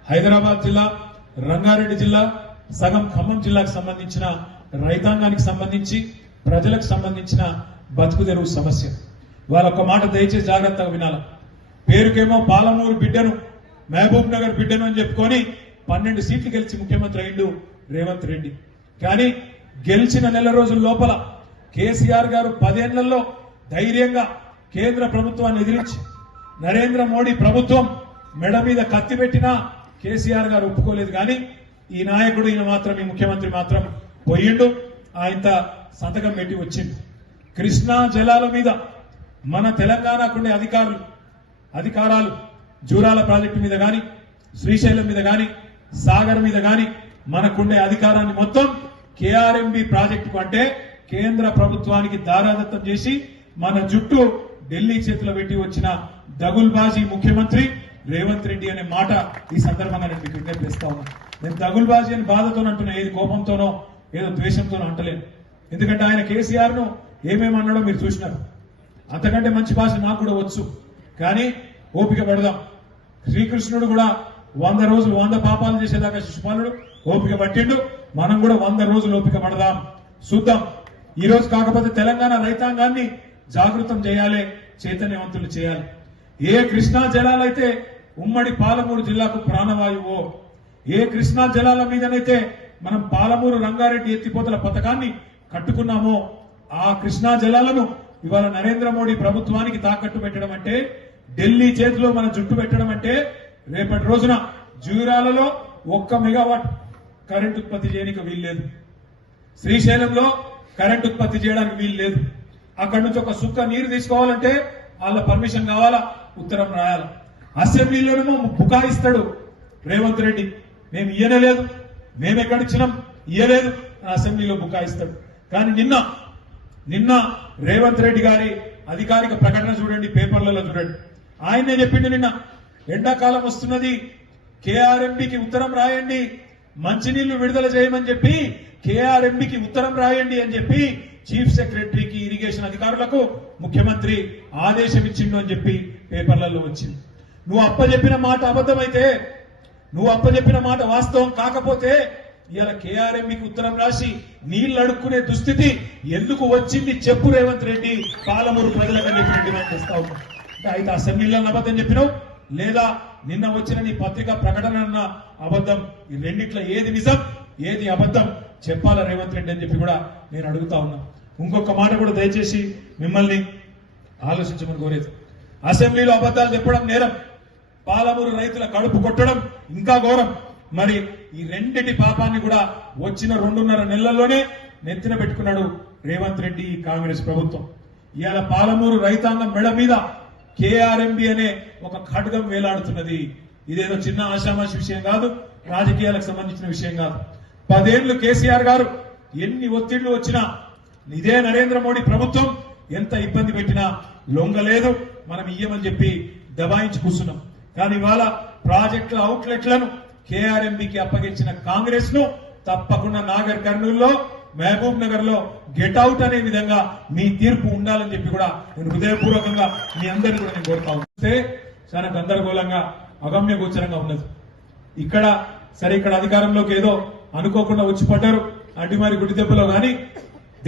హైదరాబాద్ జిల్లా, రంగారెడ్డి జిల్లా, సగం ఖమ్మం జిల్లాకు సంబంధించిన రైతాంగానికి సంబంధించి ప్రజలకు సంబంధించిన బతుకు తెరువు సమస్య. వాళ్ళొక్క మాట దయచేసి జాగ్రత్తగా వినాల. పేరుకేమో పాలమూరు బిడ్డను, మహబూబ్ నగర్ బిడ్డను అని చెప్పుకొని 12 సీట్లు గెలిచి ముఖ్యమంత్రి అయిండు రేవంత్ రెడ్డి. కానీ గెలిచిన నెల రోజుల లోపల కేసీఆర్ గారు 10 ఏళ్లలో ధైర్యంగా కేంద్ర ప్రభుత్వాన్ని ఎదిరించి నరేంద్ర మోడీ ప్రభుత్వం మెడ మీద కత్తి పెట్టినా కేసీఆర్ గారు ఒప్పుకోలేదు. కానీ ఈ నాయకుడు, ఈయన మాత్రం, ఈ ముఖ్యమంత్రి మాత్రం పోయిండు. ఆయన సంతకం పెట్టి వచ్చింది. కృష్ణా జలాల మీద మన తెలంగాణకుండే అధికారాలు జూరాల ప్రాజెక్టు మీద గాని, శ్రీశైలం మీద గాని, సాగర్ మీద గాని మనకుండే అధికారాన్ని మొత్తం కేఆర్ఎంబి ప్రాజెక్టుకు అంటే కేంద్ర ప్రభుత్వానికి దారాదత్తం చేసి మన జుట్టు ఢిల్లీ చేతిలో పెట్టి వచ్చిన దగుల్బాజీ ముఖ్యమంత్రి రేవంత్ రెడ్డి అనే మాట ఈ సందర్భంగా నేను మీకు విజ్ఞప్తి చేస్తా ఉన్నాను. నేను దగుల్బాజీ అని బాధతో అంటున్నా, ఏది కోపంతోనో ఏదో ద్వేషంతో అంటలేను. ఎందుకంటే ఆయన కేసీఆర్ ను ఏమేమన్నాడో మీరు చూసినారు. అంతకంటే మంచి భాష నాకు కూడా వచ్చు. కానీ ఓపిక పడదాం. శ్రీకృష్ణుడు కూడా 100 రోజులు 100 పాపాలు చేసేదాకా శిశుపాలుడు ఓపిక పట్టిండు. మనం కూడా 100 రోజులు ఓపిక పడదాం. చూద్దాం. ఈ రోజు కాకపోతే తెలంగాణ రైతాంగాన్ని జాగృతం చేయాలి, చైతన్యవంతులు చేయాలి. ఏ కృష్ణా జలాలైతే ఉమ్మడి పాలమూరు జిల్లాకు ప్రాణవాయువో, ఏ కృష్ణా జలాల మీదనైతే మనం పాలమూరు రంగారెడ్డి ఎత్తిపోతల పథకాన్ని కట్టుకున్నామో ఆ కృష్ణా జలాలను ఇవాళ నరేంద్ర మోడీ ప్రభుత్వానికి తాకట్టు పెట్టడం అంటే, ఢిల్లీ చేతిలో మన జుట్టు పెట్టడం అంటే, రేపటి రోజున జూరాలలో 1 మెగావాట్ కరెంట్ ఉత్పత్తి చేయడానికి వీల్లేదు. శ్రీశైలంలో కరెంట్ ఉత్పత్తి చేయడానికి వీలు లేదు. అక్కడి నుంచి ఒక సుక్క నీరు తీసుకోవాలంటే వాళ్ళ పర్మిషన్ కావాలా, ఉత్తరం రాయాలి. అసెంబ్లీలోనేమో బుకాయిస్తాడు రేవంత్ రెడ్డి, మేము ఇయ్యలేదు, మేమెక్కడిచ్చినాం, ఇయ్యలేదు, అసెంబ్లీలో బుకాయిస్తాడు. కానీ నిన్న రేవంత్ రెడ్డి గారి అధికారిక ప్రకటన చూడండి, పేపర్లలో చూడండి. ఆయనే చెప్పిండు నిన్న, ఎండాకాలం వస్తున్నది, కేఆర్ఎంబికి ఉత్తరం రాయండి, మంచినీళ్లు విడుదల చేయమని చెప్పి కేఆర్ఎంబికి ఉత్తరం రాయండి అని చెప్పి చీఫ్ సెక్రటరీకి, ఇరిగేషన్ అధికారులకు ముఖ్యమంత్రి ఆదేశం ఇచ్చిండు అని చెప్పి పేపర్లలో వచ్చింది. నువ్వు అప్పచెప్పిన మాట అబద్ధమైతే, నువ్వు అప్పచెప్పిన మాట వాస్తవం కాకపోతే ఇవాళ కేఆర్ఎంబికి ఉత్తరం రాసి నీళ్లు అడుక్కునే దుస్థితి ఎందుకు వచ్చింది చెప్పు రేవంత్ రెడ్డి, పాలమూరు ప్రజలకు చెప్పి డిమాండ్ చేస్తా ఉన్నాం. అంటే అయితే అసెంబ్లీలో అబద్ధం చెప్పినావు, లేదా నిన్న వచ్చిన నీ పత్రికా ప్రకటన అన్న అబద్ధం, ఈ రెండిట్లో ఏది నిజం ఏది అబద్ధం చెప్పాలా రేవంత్ రెడ్డి అని చెప్పి కూడా నేను అడుగుతా ఉన్నా. ఇంకొక మాట కూడా దయచేసి మిమ్మల్ని ఆలోచించమని కోరేది. అసెంబ్లీలో అబద్ధాలు చెప్పడం నేరం, పాలమూరు రైతుల కడుపు కొట్టడం ఇంకా ఘోరం. మరి ఈ రెండిటి పాపాన్ని కూడా వచ్చిన 2.5 నెలల్లోనే నెత్తిన పెట్టుకున్నాడు రేవంత్ రెడ్డి, కాంగ్రెస్ ప్రభుత్వం. ఇవాళ పాలమూరు రైతాంగం మెడ మీద కేఆర్ఎంబి అనే ఒక ఖడ్గం వేలాడుతున్నది. ఇదేదో చిన్న ఆషామాషి విషయం కాదు, రాజకీయాలకు సంబంధించిన విషయం కాదు. 10 ఏళ్లు కేసీఆర్ గారు ఎన్ని ఒత్తిళ్లు వచ్చినా, ఇదే నరేంద్ర మోడీ ప్రభుత్వం ఎంత ఇబ్బంది పెట్టినా లొంగలేదు. మనం ఇయ్యమని చెప్పి దబాయించి కూర్చున్నాం. కానీ ఇవాళ ప్రాజెక్టుల అవుట్లెట్లను కేఆర్ఎంబికి అప్పగించిన కాంగ్రెస్ ను తప్పకుండా నాగర్ కర్నూల్లో, మహబూబ్ నగర్ లో గెట్ అవుట్ అనే విధంగా మీ తీర్పు ఉండాలని చెప్పి కూడా నేను హృదయపూర్వకంగా మీ అందరినీ కూడా నేను కోరుతా ఉంటే, చాలా గందరగోళంగా అగమ్య గోచరంగా ఉన్నది. ఇక్కడ అధికారంలోకి ఏదో అనుకోకుండా వచ్చి పడ్డారు అడ్డిమారి గుడి దెబ్బలో, కానీ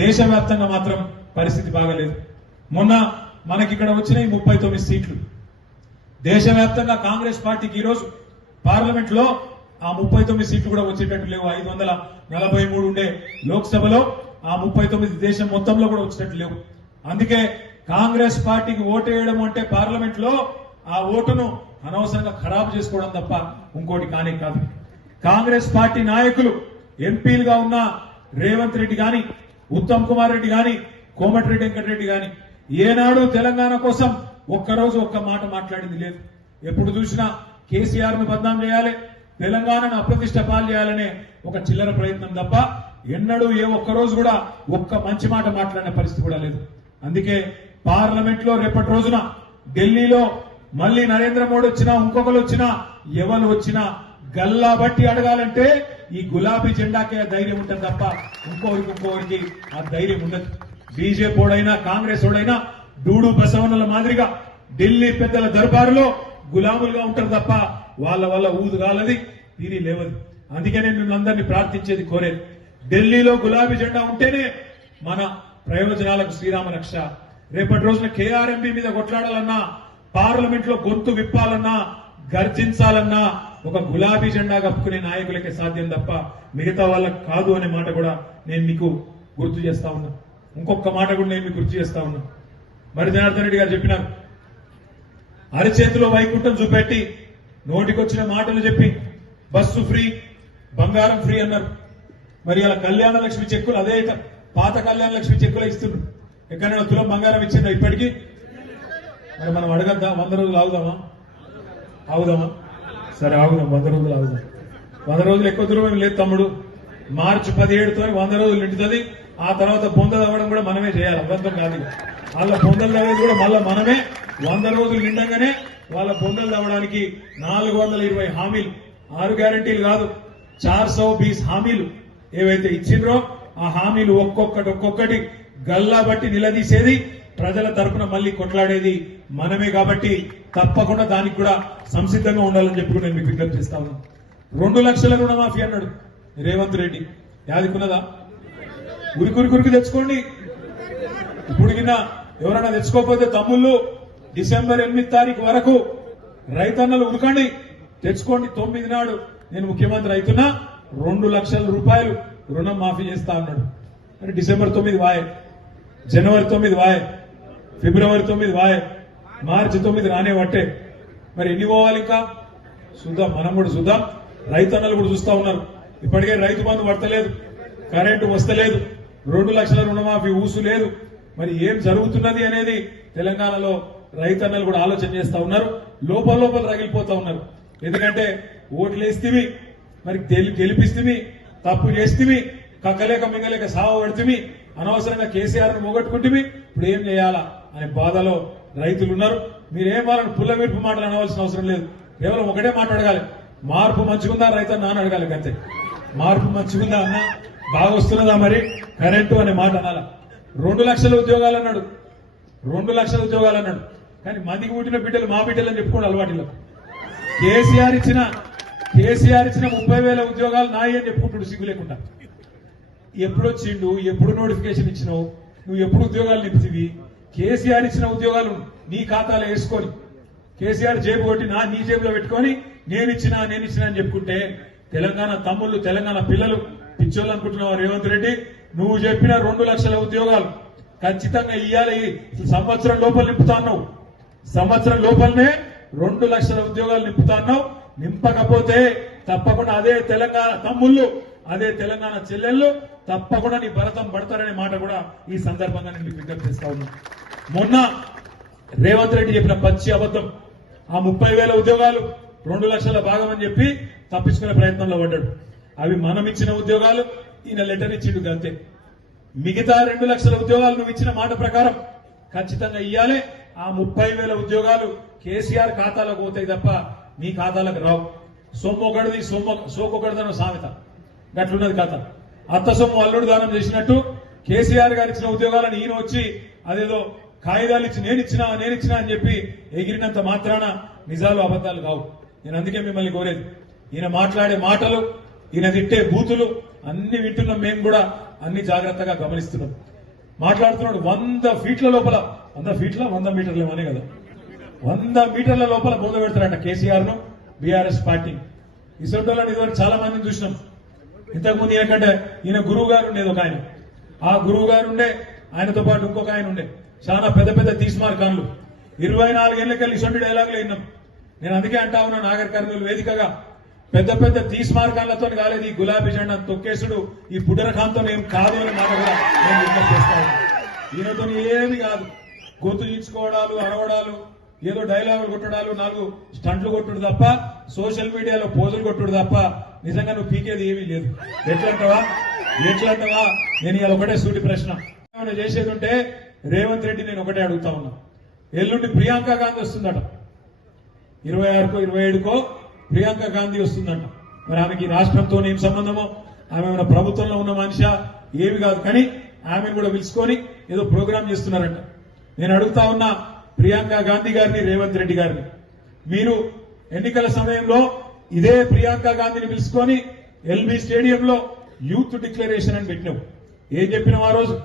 దేశవ్యాప్తంగా మాత్రం పరిస్థితి బాగలేదు. మొన్న మనకి ఇక్కడ వచ్చిన 39 సీట్లు దేశవ్యాప్తంగా కాంగ్రెస్ పార్టీకి ఈరోజు పార్లమెంట్ లో ఆ 39 సీట్లు కూడా వచ్చేటట్టు లేవు. 543 ఉండే లోక్సభలో ఆ 39 దేశం మొత్తంలో కూడా వచ్చేటట్టు లేవు. అందుకే కాంగ్రెస్ పార్టీకి ఓటు వేయడం అంటే పార్లమెంట్ లో ఆ ఓటును అనవసరంగా ఖరాబు చేసుకోవడం తప్ప ఇంకోటి కానే కాదు. కాంగ్రెస్ పార్టీ నాయకులు ఎంపీలుగా ఉన్న రేవంత్ రెడ్డి గాని, ఉత్తమ్ కుమార్ రెడ్డి గాని, కోమటిరెడ్డి వెంకటరెడ్డి గాని ఏనాడు తెలంగాణ కోసం ఒక్కరోజు ఒక్క మాట మాట్లాడింది లేదు. ఎప్పుడు చూసినా కేసీఆర్ ను బద్నాం చేయాలి, తెలంగాణను అప్రతిష్ట పాలు చేయాలనే ఒక చిల్లర ప్రయత్నం తప్ప ఎన్నడూ ఏ ఒక్కరోజు కూడా ఒక్క మంచి మాట మాట్లాడిన పరిస్థితి కూడా లేదు. అందుకే పార్లమెంట్ లో రేపటి రోజున ఢిల్లీలో మళ్ళీ నరేంద్ర మోడీ వచ్చినా, ఇంకొకరు వచ్చినా, ఎవరు వచ్చినా గల్లా బట్టి అడగాలంటే ఈ గులాబీ జెండాకే ధైర్యం ఉంటుంది తప్ప ఇంకోరికి ఆ ధైర్యం ఉండదు. బీజేపీ ఓడైనా కాంగ్రెస్ ఓడైనా డూడు బసవన్నల మాదిరిగా ఢిల్లీ పెద్దల దర్బారులో గులాములుగా ఉంటారు తప్ప వాళ్ళ వల్ల ఊదుగాలది, తీరి లేవదు. అందుకే నేను మిమ్మల్ని ప్రార్థించేది, కోరేది, ఢిల్లీలో గులాబీ జెండా ఉంటేనే మన ప్రయోజనాలకు శ్రీరామ రక్ష. రేపటి రోజున కేఆర్ఎంబి మీద కొట్లాడాలన్నా, పార్లమెంట్ లో గొంతు విప్పాలన్నా, గర్జించాలన్నా ఒక గులాబీ జెండా కప్పుకునే నాయకులకే సాధ్యం తప్ప మిగతా వాళ్ళకి కాదు అనే మాట కూడా నేను మీకు గుర్తు చేస్తా ఉన్నా. ఇంకొక మాట కూడా నేను మీకు గుర్తు చేస్తా ఉన్నా. మరి జనార్దన్ రెడ్డి గారు చెప్పినారు, అరచేతిలో వైకుంఠం చూపెట్టి నోటికొచ్చిన మాటలు చెప్పి బస్సు ఫ్రీ, బంగారం ఫ్రీ అన్నారు. మరి అలా కళ్యాణ లక్ష్మి చెక్కులు అదే పాత కళ్యాణ లక్ష్మి చెక్కులు ఇస్తున్నారు. ఎక్కడైనా తులం బంగారం ఇచ్చిందా ఇప్పటికీ? మరి మనం అడగద్దా? 100 రోజులు ఆగుదామా? సరే ఆగుదాం, 100 రోజులు ఆగుదాం. 100 రోజులు ఎక్కువ దూరం ఏం లేదు తమ్ముడు. మార్చి 17తో 100 రోజులు నిండుతుంది. ఆ తర్వాత బొందలు అవ్వడం కూడా మనమే చేయాలి, అబద్ధం కాదు. వాళ్ళ బొందలు అవ్వేది కూడా మళ్ళా మనమే. 100 రోజులు నిండగానే వాళ్ళ బొందలు అవ్వడానికి 420 హామీలు, 6 గ్యారంటీలు కాదు, 420 హామీలు ఏవైతే ఇచ్చిండ్రో ఆ హామీలు ఒక్కొక్కటి గల్లా బట్టి నిలదీసేది ప్రజల తరపున మళ్ళీ కొట్లాడేది మనమే కాబట్టి తప్పకుండా దానికి కూడా సంసిద్ధంగా ఉండాలని చెప్పి కూడా నేను మీకు విజ్ఞప్తి చేస్తా ఉన్నాను. 2 లక్షల రుణమాఫీ అన్నాడు రేవంత్ రెడ్డి. యాదికున్నదా? ఉరికి తెచ్చుకోండి. ఇప్పుడు కింద ఎవరైనా తెచ్చుకోకపోతే తమ్ముళ్ళు డిసెంబర్ 8 తారీఖు వరకు రైతన్నలు ఉరకండి, తెచ్చుకోండి. 9 నాడు నేను ముఖ్యమంత్రి అవుతున్నా 2 లక్షల రూపాయలు రుణం మాఫీ చేస్తా అన్నాడు. అంటే డిసెంబర్ 9 వాయే, జనవరి 9 వాయే, ఫిబ్రవరి 9 వాయే, మార్చి 9 రానే పట్టే. మరి ఎన్ని పోవాలి ఇంకా? చూద్దాం, మనం కూడా చూద్దాం. రైతన్నలు కూడా చూస్తా ఉన్నారు. ఇప్పటికే రైతు బంధు పడతలేదు, కరెంటు వస్తలేదు, 2 లక్షల రుణమాఫీ ఊసు లేదు. మరి ఏం జరుగుతున్నది అనేది తెలంగాణలో రైతన్నలు కూడా ఆలోచన చేస్తా ఉన్నారు. లోపల రగిలిపోతా ఉన్నారు. ఎందుకంటే ఓట్లు వేస్తేవి, మరి గెలిపిస్తేవి, తప్పు చేస్తేవి, కక్కలేక మింగలేక సావ పడితేవి, అనవసరంగా కేసీఆర్ ను పోగొట్టుకుంటేవి, ఇప్పుడు ఏం చేయాలా అనే బాధలో రైతులు ఉన్నారు. మీరేం వాళ్ళని పుల్లవిరుపు మాటలు అనవలసిన అవసరం లేదు. కేవలం ఒకటే మాట అడగాలి, మార్పు మంచిగుందా రైతన్న అని అడగాలి. అంతే, మార్పు మంచిగుందా అన్న, బాగా వస్తున్నదా మరి కరెంటు అనే మాట అనాలా. 2 లక్షల ఉద్యోగాలు అన్నాడు, 2 లక్షల ఉద్యోగాలు అన్నాడు. కానీ మందికి పుట్టిన బిడ్డలు మా బిడ్డలు అని చెప్పుకోండి అలవాటిలో. కేసీఆర్ ఇచ్చిన 30,000 ఉద్యోగాలు నాయి అని చెప్పుకుంటాడు సిగ్గు లేకుండా. ఎప్పుడు వచ్చిండు, ఎప్పుడు నోటిఫికేషన్ ఇచ్చినావు, నువ్వు ఎప్పుడు ఉద్యోగాలు నింపుతీవి? కేసీఆర్ ఇచ్చిన ఉద్యోగాలు నీ ఖాతాలో వేసుకొని, కేసీఆర్ జేబు కొట్టి నీ జేబులో పెట్టుకొని నేనిచ్చినా అని చెప్పుకుంటే తెలంగాణ తమ్ముళ్ళు, తెలంగాణ పిల్లలు పిచ్చోళ్ళు అనుకుంటున్నావు. రేవంత్ రెడ్డి, నువ్వు చెప్పిన 2 లక్షల ఉద్యోగాలు ఖచ్చితంగా ఇయ్యాలి. సంవత్సరం లోపల నింపుతా అన్నావు, సంవత్సరం లోపలనే 2 లక్షల ఉద్యోగాలు నింపుతా అన్నావు. నింపకపోతే తప్పకుండా అదే తెలంగాణ తమ్ముళ్ళు, అదే తెలంగాణ చెల్లెళ్ళు తప్పకుండా నీ భరతం పడతారనే మాట కూడా ఈ సందర్భంగా నేను మీకు విజ్ఞప్తి చేస్తా ఉన్నా. మొన్న రేవంత్ రెడ్డి చెప్పిన పచ్చి అబద్ధం, ఆ 30,000 ఉద్యోగాలు 2 లక్షల భాగం అని చెప్పి తప్పించుకునే ప్రయత్నంలో పడ్డాడు. అవి మనం ఇచ్చిన ఉద్యోగాలు, ఈయన లెటర్ ఇచ్చిండు అంతే. మిగతా 2 లక్షల ఉద్యోగాలు నువ్వు ఇచ్చిన మాట ప్రకారం ఖచ్చితంగా ఇయ్యాలి. ఆ 30,000 ఉద్యోగాలు కేసీఆర్ ఖాతాలోకి పోతాయి తప్ప నీ ఖాతాలకు రావు. సొమ్మొకడిది సోకొకడిదన్న సామెత గట్లున్నది కథ. అత్త సొమ్ము అల్లుడు దానం చేసినట్టు కేసీఆర్ గారు ఇచ్చిన ఉద్యోగాలను ఈయన వచ్చి అదేదో కాగితాలు ఇచ్చి నేనిచ్చినా అని చెప్పి ఎగిరినంత మాత్రాన నిజాలు అబద్దాలు కావు. నేను అందుకే మిమ్మల్ని కోరేది, ఈయన మాట్లాడే మాటలు, ఈయన తిట్టే బూతులు అన్ని వింటున్నాం. మేము కూడా అన్ని జాగ్రత్తగా గమనిస్తున్నాం. మాట్లాడుతున్నాడు 100 ఫీట్ల లోపల, 100 ఫీట్ల 100 మీటర్లు అనే కదా, 100 మీటర్ల లోపల బోధ పెడతారంట కేసీఆర్ ను, బీఆర్ఎస్ పార్టీ. ఇసోటోళ్ళని ఇదివరకు చాలా మందిని చూసినాం. ఇంతకుముందు ఏంటంటే ఈయన గురువు గారు ఉండేది ఒక ఆయన, ఆ గురువు గారు ఉండే, ఆయనతో పాటు ఇంకొక ఆయన ఉండే, చాలా పెద్ద తీస్మార్కాన్లు. 24 ఏళ్లకెళ్ళి ఇసొంటి డైలాగులు విన్నాం. నేను అందుకే అంటా ఉన్నా, నాగర్ కర్నూలు వేదికగా పెద్ద తీస్మార్కాన్లతో కాలేదు ఈ గులాబీ జెండా తొక్కేసుడు, ఈ పుడరకాంతో ఏం కాదు అని మాట కూడా నేను విజ్ఞప్తి చేస్తా ఉన్నా. ఈయనతో ఏమి కాదు, గొంతు తీర్చుకోవడాలు, అరవడాలు, ఏదో డైలాగులు కొట్టడాలు, 4 స్టంట్లు కొట్టుడు తప్ప, సోషల్ మీడియాలో పోజులు కొట్టుడు తప్ప నిజంగా నువ్వు పీకేది ఏమీ లేదు. ఎట్లంటావా? నేను ఇలా ఒకటే సూటి ప్రశ్న ఏమైనా చేసేది ఉంటే రేవంత్ రెడ్డి నేను ఒకటే అడుగుతా ఉన్నా. ఎల్లుండి ప్రియాంక గాంధీ వస్తుందట, 26కో 27కో ప్రియాంక గాంధీ వస్తుందంట. మరి ఆమెకి రాష్ట్రంతో ఏం సంబంధమో, ఆమె ఏమైనా ప్రభుత్వంలో ఉన్న మనిషి ఏమి కాదు, కానీ ఆమెను కూడా పిలుచుకొని ఏదో ప్రోగ్రాం చేస్తున్నారంట. నేను అడుగుతా ఉన్నా ప్రియాంక గాంధీ గారిని, రేవంత్ రెడ్డి గారిని, మీరు ఎన్నికల సమయంలో ఇదే ప్రియాంక గాంధీని పిలుచుకొని ఎల్బీ స్టేడియంలో యూత్ డిక్లరేషన్ అని పెట్టినావు. ఏం చెప్పినావు ఆ రోజు?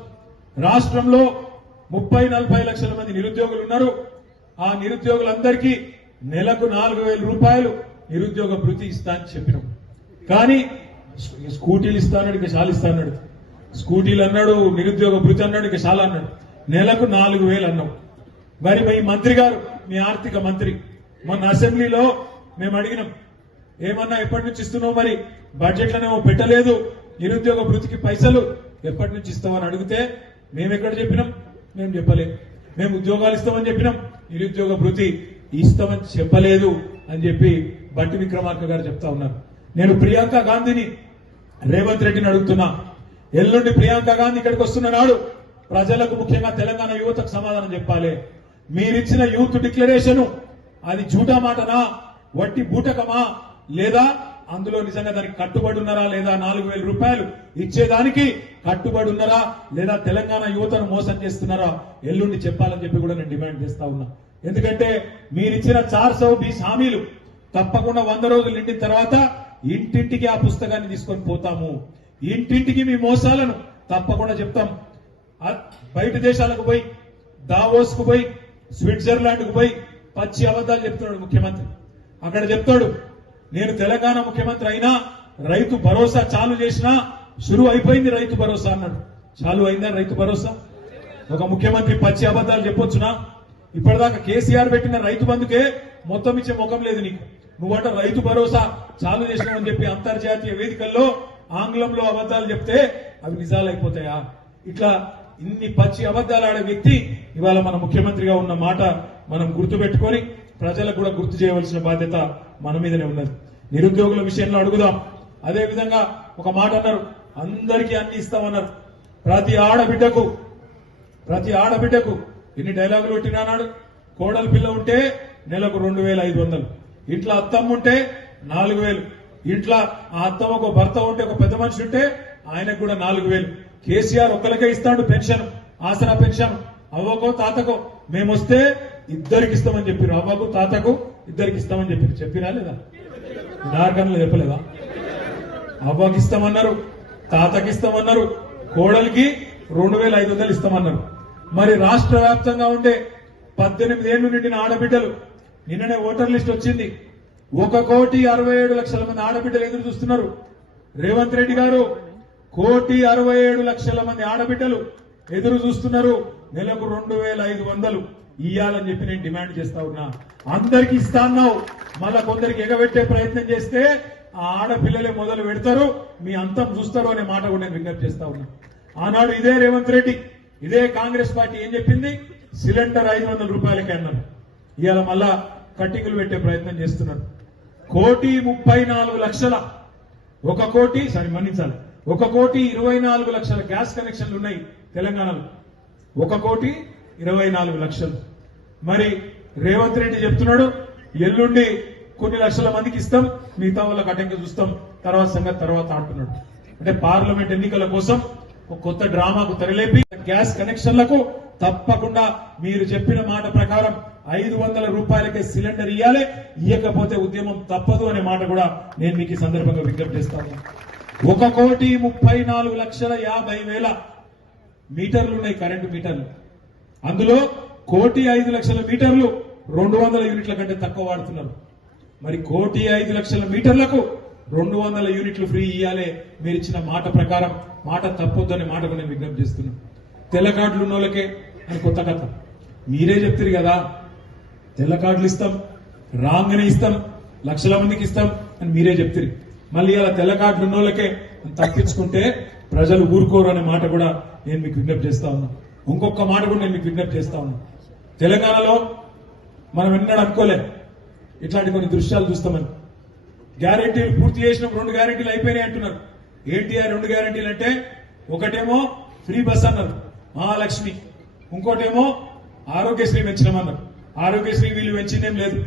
రాష్ట్రంలో 30-40 లక్షల మంది నిరుద్యోగులు ఉన్నారు. ఆ నిరుద్యోగులందరికీ నెలకు 4,000 రూపాయలు నిరుద్యోగ భృతి ఇస్తా అని చెప్పినాం. కానీ స్కూటీలు ఇస్తాడు, ఇక చాలా ఇస్తాడు. స్కూటీలు అన్నాడు, నిరుద్యోగ భృతి అన్నాడు, ఇక చాలా అన్నాడు. నెలకు 4,000 అన్నావు. మరి మీ మంత్రి గారు, మీ ఆర్థిక మంత్రి, మొన్న అసెంబ్లీలో మేము అడిగినాం, ఏమన్నా ఎప్పటి నుంచి ఇస్తున్నావు? మరి బడ్జెట్లోనేమో పెట్టలేదు, నిరుద్యోగ భృతికి పైసలు ఎప్పటి నుంచి ఇస్తామని అడిగితే మేము ఎక్కడ చెప్పినాం? మేము చెప్పలేదు. మేము ఉద్యోగాలు ఇస్తామని చెప్పినాం, నిరుద్యోగ భృతి ఇస్తామని చెప్పలేదు అని చెప్పి బట్టి విక్రమార్క గారు చెప్తా ఉన్నారు. నేను ప్రియాంక గాంధీని, రేవంత్ రెడ్డిని అడుగుతున్నా, ఎల్లుండి ప్రియాంక గాంధీ ఇక్కడికి వస్తున్న నాడు ప్రజలకు, ముఖ్యంగా తెలంగాణ యువతకు సమాధానం చెప్పాలి. మీరిచ్చిన యూత్ డిక్లరేషన్ అది జూటా మాటనా, వట్టి బూటకమా, లేదా అందులో నిజంగా దానికి కట్టుబడి ఉన్నారా లేదా 4,000 రూపాయలు ఇచ్చేదానికి కట్టుబడి ఉన్నారా లేదా తెలంగాణ యువతను మోసం చేస్తున్నారా ఎల్లుండి చెప్పాలని చెప్పి కూడా నేను డిమాండ్ చేస్తా ఉన్నా. ఎందుకంటే మీరిచ్చిన 420 హామీలు తప్పకుండా 100 రోజులు నిండిన తర్వాత ఇంటింటికి ఆ పుస్తకాన్ని తీసుకొని పోతాము. ఇంటింటికి మీ మోసాలను తప్పకుండా చెప్తాం. బయట దేశాలకు పోయి దావోస్ కు పోయి స్విట్జర్లాండ్ కు పోయి పచ్చి అబద్ధాలు చెప్తున్నాడు ముఖ్యమంత్రి. అక్కడ చెప్తాడు నేను తెలంగాణ ముఖ్యమంత్రి అయినా రైతు భరోసా చాలు చేసినా షురు అయిపోయింది రైతు భరోసా అన్నాడు. చాలు అయిందా రైతు భరోసా? ఒక ముఖ్యమంత్రి పచ్చి అబద్ధాలు చెప్పొచ్చునా? ఇప్పటిదాకా కేసీఆర్ పెట్టిన రైతు బంధుకే మొత్తం ఇచ్చే ముఖం లేదు నీకు. నువ్వట రైతు భరోసా చాలు చేసినావని చెప్పి అంతర్జాతీయ వేదికల్లో ఆంగ్లంలో అబద్ధాలు చెప్తే అవి నిజాలు అయిపోతాయా? ఇట్లా ఇన్ని పచ్చి అబద్ధాలు ఆడే వ్యక్తి ఇవాళ మన ముఖ్యమంత్రిగా ఉన్న మాట మనం గుర్తుపెట్టుకొని ప్రజలకు కూడా గుర్తు చేయవలసిన బాధ్యత మన మీదనే ఉన్నది. నిరుద్యోగుల విషయంలో అడుగుదాం. అదే విధంగా ఒక మాట అన్నారు, అందరికీ అన్ని ఇస్తామన్నారు. ప్రతి ఆడబిడ్డకు ఎన్ని డైలాగులు కొట్టినాడు. కోడలు పిల్ల ఉంటే నెలకు 2,500, ఇంట్లో అత్తమ్మ ఉంటే 4,000, ఇంట్లో ఆ అత్తమ్మకు భర్త ఉంటే ఒక పెద్ద మనిషి ఉంటే ఆయనకు కూడా 4,000. కేసీఆర్ ఒక్కరికే ఇస్తాడు పెన్షన్, ఆసరా పెన్షన్. అవ్వకో తాతకో మేమొస్తే ఇద్దరికి ఇస్తామని చెప్పారు. అవ్వకు తాతకు ఇద్దరికి ఇస్తామని చెప్పారు. చెప్పిరా లేదా? నార్కన్లు చెప్పలేదా? అవ్వకి ఇస్తామన్నారు, తాతకి ఇస్తామన్నారు, కోడలికి 2,500 ఇస్తామన్నారు. మరి రాష్ట్ర వ్యాప్తంగా ఉండే 18 ఏళ్లు నిండిన ఆడబిడ్డలు నిన్ననే ఓటర్ లిస్ట్ వచ్చింది. 1,67,00,000 మంది ఆడబిడ్డలు ఎదురు చూస్తున్నారు. రేవంత్ రెడ్డి గారు 1,67,00,000 మంది ఆడబిడ్డలు ఎదురు చూస్తున్నారు. నెలకు 2,500 ఇయ్యాలని చెప్పి నేను డిమాండ్ చేస్తా ఉన్నా. అందరికి ఇస్తా అన్నావు, మళ్ళా కొందరికి ఎగబెట్టే ప్రయత్నం చేస్తే ఆ ఆడపిల్లలే మొదలు పెడతారు, మీ అంతం చూస్తారు అనే మాట కూడా నేను విజ్ఞప్తి చేస్తా ఉన్నా. ఆనాడు ఇదే రేవంత్ రెడ్డి, ఇదే కాంగ్రెస్ పార్టీ ఏం చెప్పింది? సిలిండర్ 500 రూపాయలకే అన్నారు. ఇవాళ మళ్ళా కట్టింగులు పెట్టే ప్రయత్నం చేస్తున్నారు. 1,34,00,000 1,24,00,000 గ్యాస్ కనెక్షన్లు ఉన్నాయి తెలంగాణలో. 1,24,00,000. మరి రేవంత్ రెడ్డి చెప్తున్నాడు ఎల్లుండి కొన్ని లక్షల మందికి ఇస్తాం, మిగతా వాళ్ళకి అటెంక చూస్తాం, తర్వాత సంగతి తర్వాత అంటున్నాడు. అంటే పార్లమెంట్ ఎన్నికల కోసం ఒక కొత్త డ్రామాకు తెరలేపి గ్యాస్ కనెక్షన్లకు తప్పకుండా మీరు చెప్పిన మాట ప్రకారం 500 రూపాయలకే సిలిండర్ ఇవ్వాలి, ఇవ్వకపోతే ఉద్యమం తప్పదు అనే మాట కూడా నేను మీకు ఈ సందర్భంగా విజ్ఞప్తి చేస్తాను. 1,34,50,000 మీటర్లు ఉన్నాయి, కరెంటు మీటర్లు. అందులో 1,05,00,000 మీటర్లు 200 యూనిట్ల కంటే తక్కువ వాడుతున్నారు. మరి 1,05,00,000 మీటర్లకు 200 యూనిట్లు ఫ్రీ ఇవ్వాలి. మీరు ఇచ్చిన మాట ప్రకారం మాట తప్పొద్దు అనే మాట నేను విజ్ఞప్తి చేస్తున్నాను. తెల్ల కార్డులు ఉన్న వాళ్ళకే అని కొత్త కథ. మీరే చెప్తారు కదా తెల్ల కార్డులు ఇస్తాం, రాగానే ఇస్తాం, లక్షల మందికి ఇస్తాం అని మీరే చెప్తారు. మళ్ళీ ఇలా తెల్ల కార్డులు ఉన్న వాళ్ళకే తప్పించుకుంటే ప్రజలు ఊరుకోరు అనే మాట కూడా నేను మీకు విజ్ఞప్తి చేస్తా ఉన్నా. ఇంకొక మాట కూడా నేను మీకు విజ్ఞప్తి చేస్తా ఉన్నా. తెలంగాణలో మనం ఎన్నడూ అనుకోలే ఇట్లాంటి కొన్ని దృశ్యాలు చూస్తామని. గ్యారెంటీలు పూర్తి చేసినప్పుడు 2 గ్యారెంటీలు అయిపోయినాయి అంటున్నారు. ఏంటి ఆ 2 గ్యారెంటీలు అంటే? ఒకటేమో ఫ్రీ బస్ అన్నారు మహాలక్ష్మి, ఇంకోటేమో ఆరోగ్యశ్రీ పెంచినామన్నారు. ఆరోగ్యశ్రీ వీళ్ళు పెంచిందేం లేదు,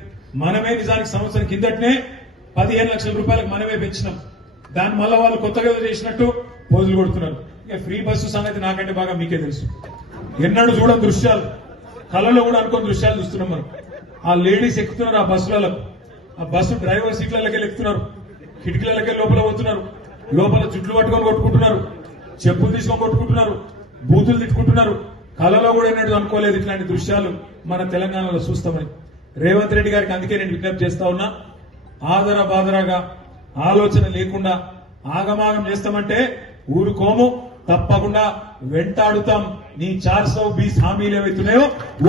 మనమే నిజానికి సంవత్సరం కిందటనే 15 లక్షల రూపాయలకు మనమే పెంచినాం. దాని వల్ల వాళ్ళు కొత్తగా చేసినట్టు పోజులు కొడుతున్నారు. ఇక ఫ్రీ బస్సు సంగతి నాకంటే బాగా మీకే తెలుసు. ఎన్నడూ చూడని దృశ్యాలు, కళలో కూడా అనుకోని దృశ్యాలు చూస్తున్నాం మనం. ఆ లేడీస్ ఎక్కుతున్నారు ఆ బస్సులలో, ఆ బస్సు డ్రైవర్ సీట్లకి ఎక్కుతున్నారు, కిటికీలకి లోపల పోతున్నారు, లోపల జుట్లు పట్టుకొని కొట్టుకుంటున్నారు, చెప్పులు తీసుకొని కొట్టుకుంటున్నారు, బూతులు తిట్టుకుంటున్నారు. కళలో కూడా ఎన్నడూ అనుకోలేదు ఇట్లాంటి దృశ్యాలు మన తెలంగాణలో చూస్తామని. రేవంత్ రెడ్డి గారికి అందుకే నేను విజ్ఞప్తి చేస్తా ఉన్నా, ఆదరా బాదరాగా ఆలోచన లేకుండా ఆగమాగం చేస్తామంటే ఊరుకోము, తప్పకుండా వెంటాడుతాం. నీ 420 హామీలు ఏవైతున్నాయో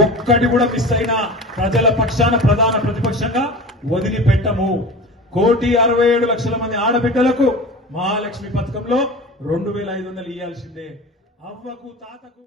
ఒక్కటి కూడా మిస్ అయినా ప్రజల పక్షాన ప్రధాన ప్రతిపక్షంగా వదిలిపెట్టము. 1,67,00,000 మంది ఆడబిడ్డలకు మహాలక్ష్మి పథకంలో 2,500 ఇవ్వాల్సిందే. అవ్వకు తాతకు